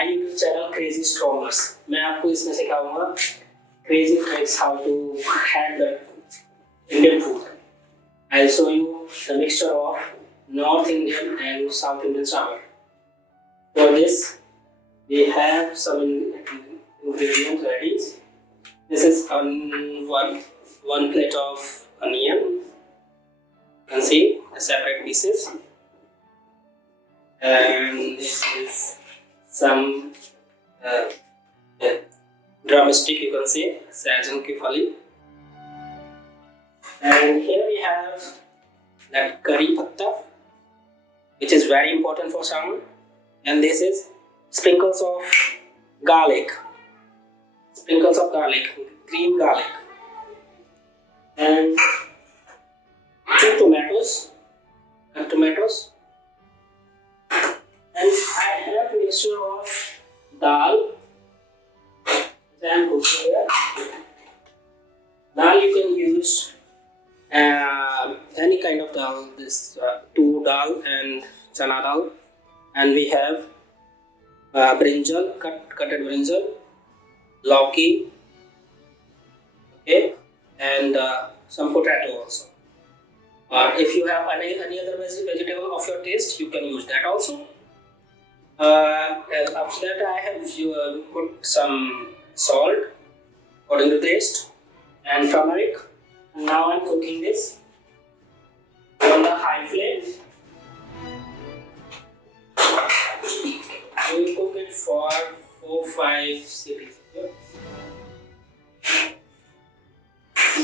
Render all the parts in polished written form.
My YouTube channel crazy strongers. मैं आपको इसमें सिखाऊंगा crazy tricks how to handle Indian food. I show you the mixture of North Indian and South Indian sambar. For this we have some ingredients ready. This is one plate of onion. You can see the separate pieces. And this is some drumstick, you can see sajan ki phali. And here we have that curry patta, which is very important for salmon. And this is sprinkles of garlic, green garlic, and 2 tomatoes, cut tomatoes. And I have mixture of dal. Then here, dal you can use any kind of dal. This tur dal and chana dal. And we have brinjal, cutted brinjal, lauki, okay, and some potato also. If you have any other vegetable of your taste, you can use that also. And after that, I have put some salt according to taste and turmeric. Now I'm cooking this on the high flame. We will cook it for 4-5 seconds.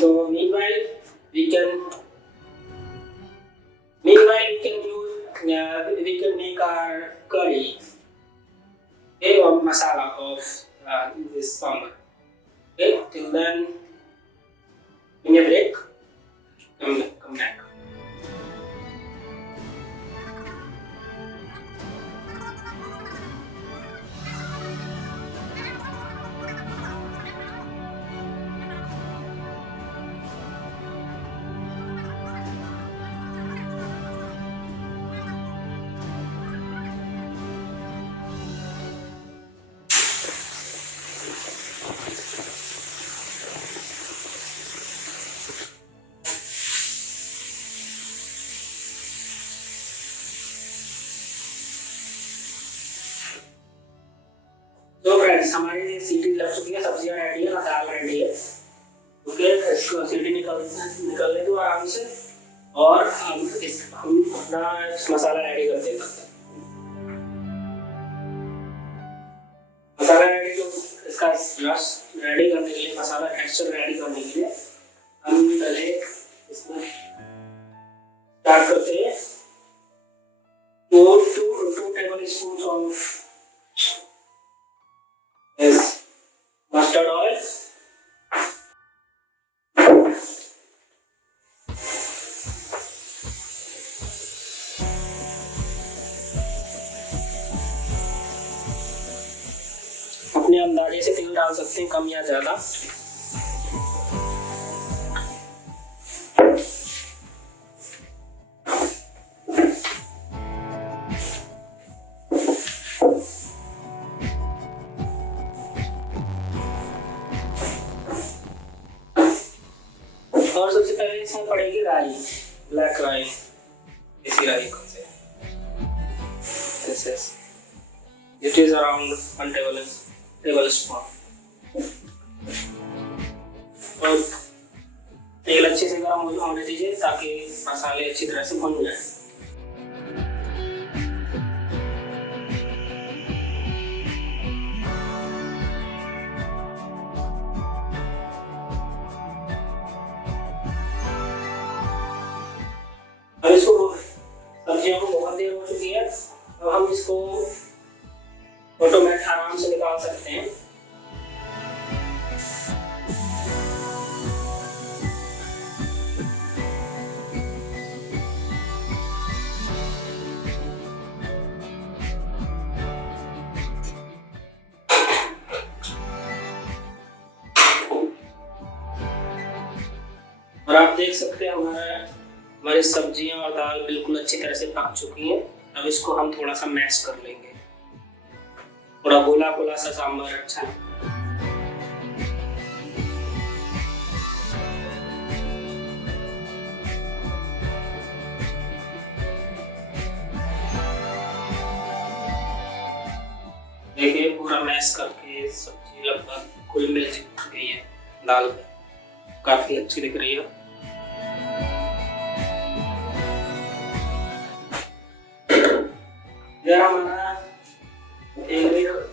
So meanwhile we can make our curry, okay, or masala of this sambar. Okay, till then give me a break. Come back. तो फ्रेंड्स हमारी सीटी लग चुकी है, सब्जियां रेडी है, दाल रेडी है। ओके, इसको सीटी निकलने दो आराम से और हम अपना मसाला रेडी करते हैं। मसाला रेडी, तो इसका रस रेडी करने के लिए, मसाला टेक्सचर रेडी करने के लिए हम पहले इसमें स्टार्ट करते हैं। 2 tablespoons of is mustard oil, अपने अंदाजे से तेल डाल सकते हैं, कम या ज्यादा। और सबसे पहले इसमें पड़ेगी राई, ब्लैक राई, देसी राई कौन से। This is, it is around 1 tablespoon. और तेल अच्छे से गर्म होने दीजिए ताकि मसाले अच्छी तरह से भुन जाए। अब इसको, सब्जियों को बहुत देर हो चुकी है, अब हम इसको ऑटोमेटिक आराम से निकाल सकते हैं। और आप देख सकते हैं हमारी सब्जियां और दाल बिल्कुल अच्छी तरह से पक चुकी हैं। अब इसको हम थोड़ा सा मैश कर लेंगे थोड़ा गोला गोला सा सांभर अच्छा है। देखिए पूरा मैश करके सब्जी लगभग घुल मिल गई है दाल में, काफी अच्छी दिख रही है। यार हमारा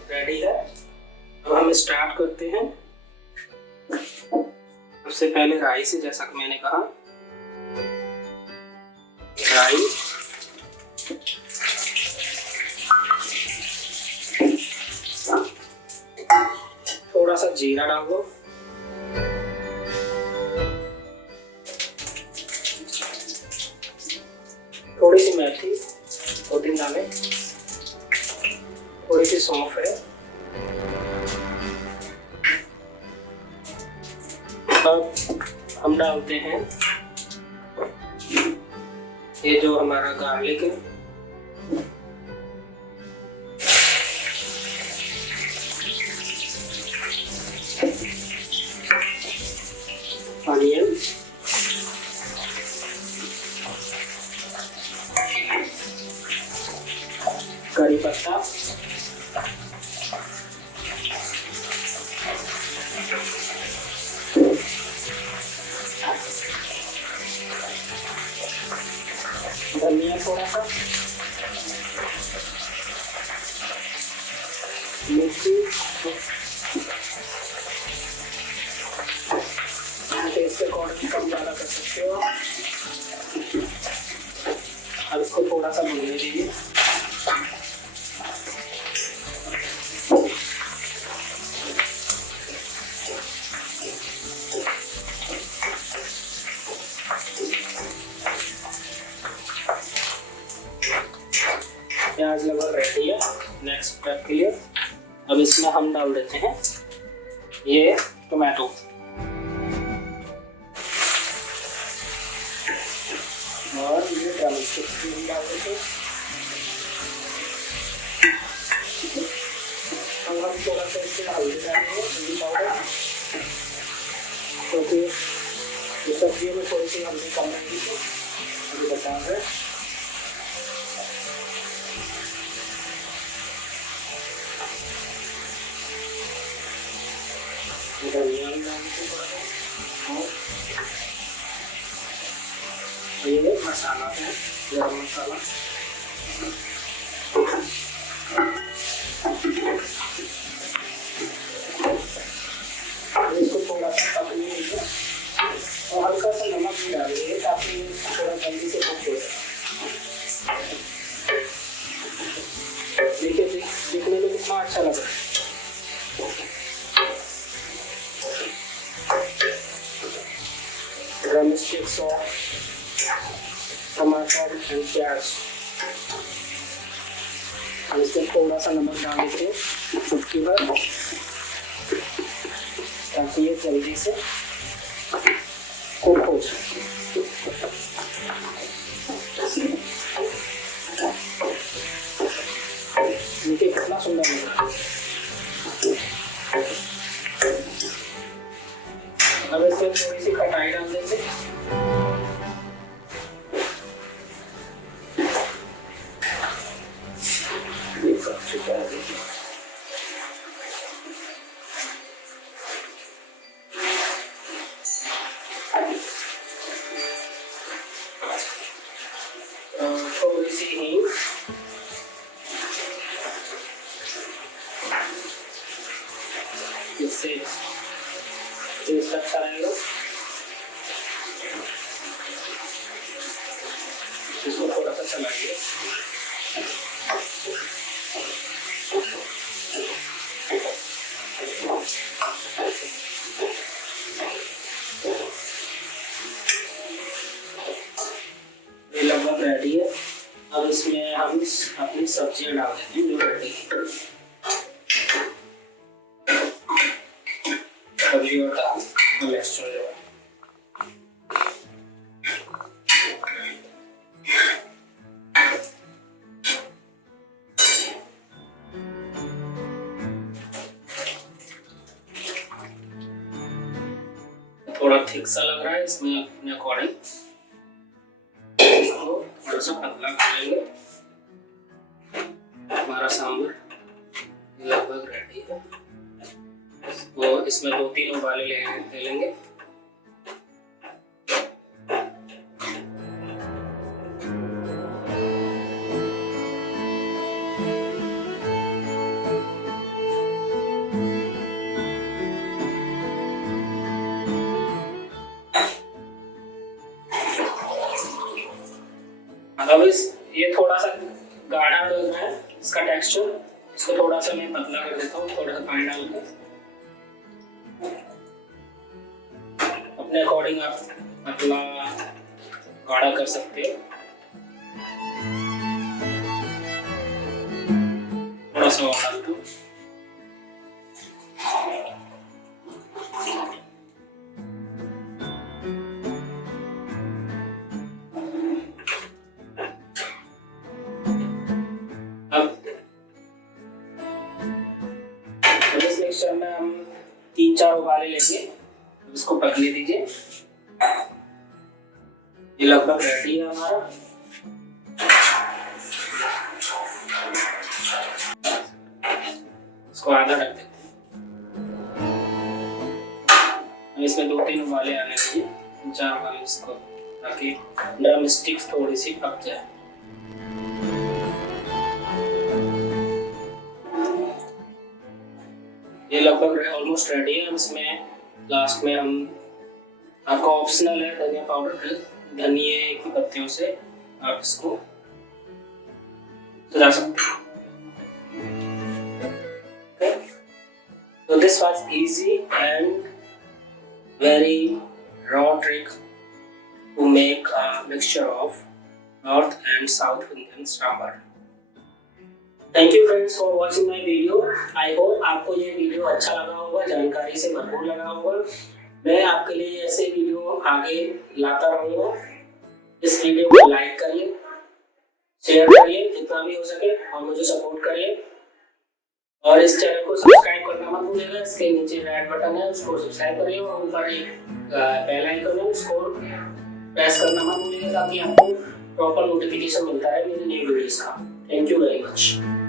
रेडी है, अब हम स्टार्ट करते हैं। सबसे पहले राई से, जैसा कि मैंने कहा, राई, थोड़ा सा जीरा डाल दो, थोड़ी सी मेथी, 2-3 दाने, थोड़ी सी सौंफ है। अब हम डालते हैं ये जो हमारा गार्लिक है, अनियन, करी पत्ता, धनिया थोड़ा सा, मिर्ची, टेस्ट के अकॉर्डिंग कम ज़्यादा कर सकते हो। अब इसको थोड़ा सा भूनने दीजिए। प्याज लगभग रेडी है। नेक्स्ट स्टेप के लिए अब इसमें हम डाल देते हैं ये टोमेटो, और ये डाल देते हैं। हम थोड़ा सा इसमें हल्दी डालेंगे, हल्दी पाउडर, क्योंकि इस सब्जियों में थोड़ी सी हल्दी कम रहेगी तो अभी बता रहे। धनिया ये मसाला है, गरम मसाला, इसको थोड़ा सा पकने दीजिए और हल्का सा नमक भी डालिए ताकि थोड़ा जल्दी से कुक हो जाए। देखिए देखने में कितना अच्छा लग रहा है। ड्रम स्टिक्स और टमाटर एंड प्याज, इसमें थोड़ा सा नमक डाल देते हैं, चुटकी भर, ताकि ये जल्दी से कुक हो जाए। देखिए कितना सुंदर लग रहा है। अब इसमें थोड़ी सी खटाई डाल देते हैं। थोड़ी सी हींग, इससे टेस्ट अच्छा रहेगा। इसको थोड़ा सा चलाइए। ये लगभग रेडी है। अब इसमें हम अपनी सब्जियां डाल देते हैं जो रेडी है। सब्जी और दाल मिक्स हो जाएगा। थिक सा लग रहा है, इसमें अपने अकॉर्डिंग इसको थोड़ा सा पतला कर लेंगे। हमारा सांभर लगभग रेडी है। तो इसमें 2-3 उबाले ले लेंगे। अब ये थोड़ा सा गाढ़ा लग रहा है इसका टेक्सचर, इसको थोड़ा सा मैं पतला कर देता हूँ, थोड़ा सा पानी डाल के। अपने अकॉर्डिंग आप पतला गाढ़ा कर सकते हो। थोड़ा सा और डाल दो। इस मिक्सचर में हम 3-4 उबाले लेंगे। इसको पकने दीजिए। ये लगभग रेडी है हमारा। इसको आधा रख देते हैं। इसमें 2-3 उबाले आने चाहिए, 4 उबाले इसको, ताकि ड्रम स्टिक्स थोड़ी सी पक जाए। ये लगभग ऑलमोस्ट रेडी है। इसमें लास्ट में हम, आपका ऑप्शनल है धनिया पाउडर, धनिये की पत्तियों से आप इसको सजा सकते हो। So this was easy and very raw trick to make a mixture of North and South Indian Sambhar. Thank you friends for watching my video. I hope आपको ये वीडियो अच्छा लगा होगा, जानकारी से भरपूर लगा होगा। मैं आपके लिए ऐसे वीडियो आगे लाता रहूँगा। इस वीडियो को लाइक करिए, शेयर करिए जितना भी हो सके, और मुझे सपोर्ट करिए। और इस चैनल को सब्सक्राइब करना मत भूलिएगा। इसके नीचे रेड बटन है, उसको सब्सक्राइब करिए, और ऊपर एक बेल आइकन है, उसको प्रेस करना मत भूलिएगा, ताकि आपको प्रॉपर नोटिफिकेशन मिलता है मेरी न्यू वीडियोस का। Thank you very much.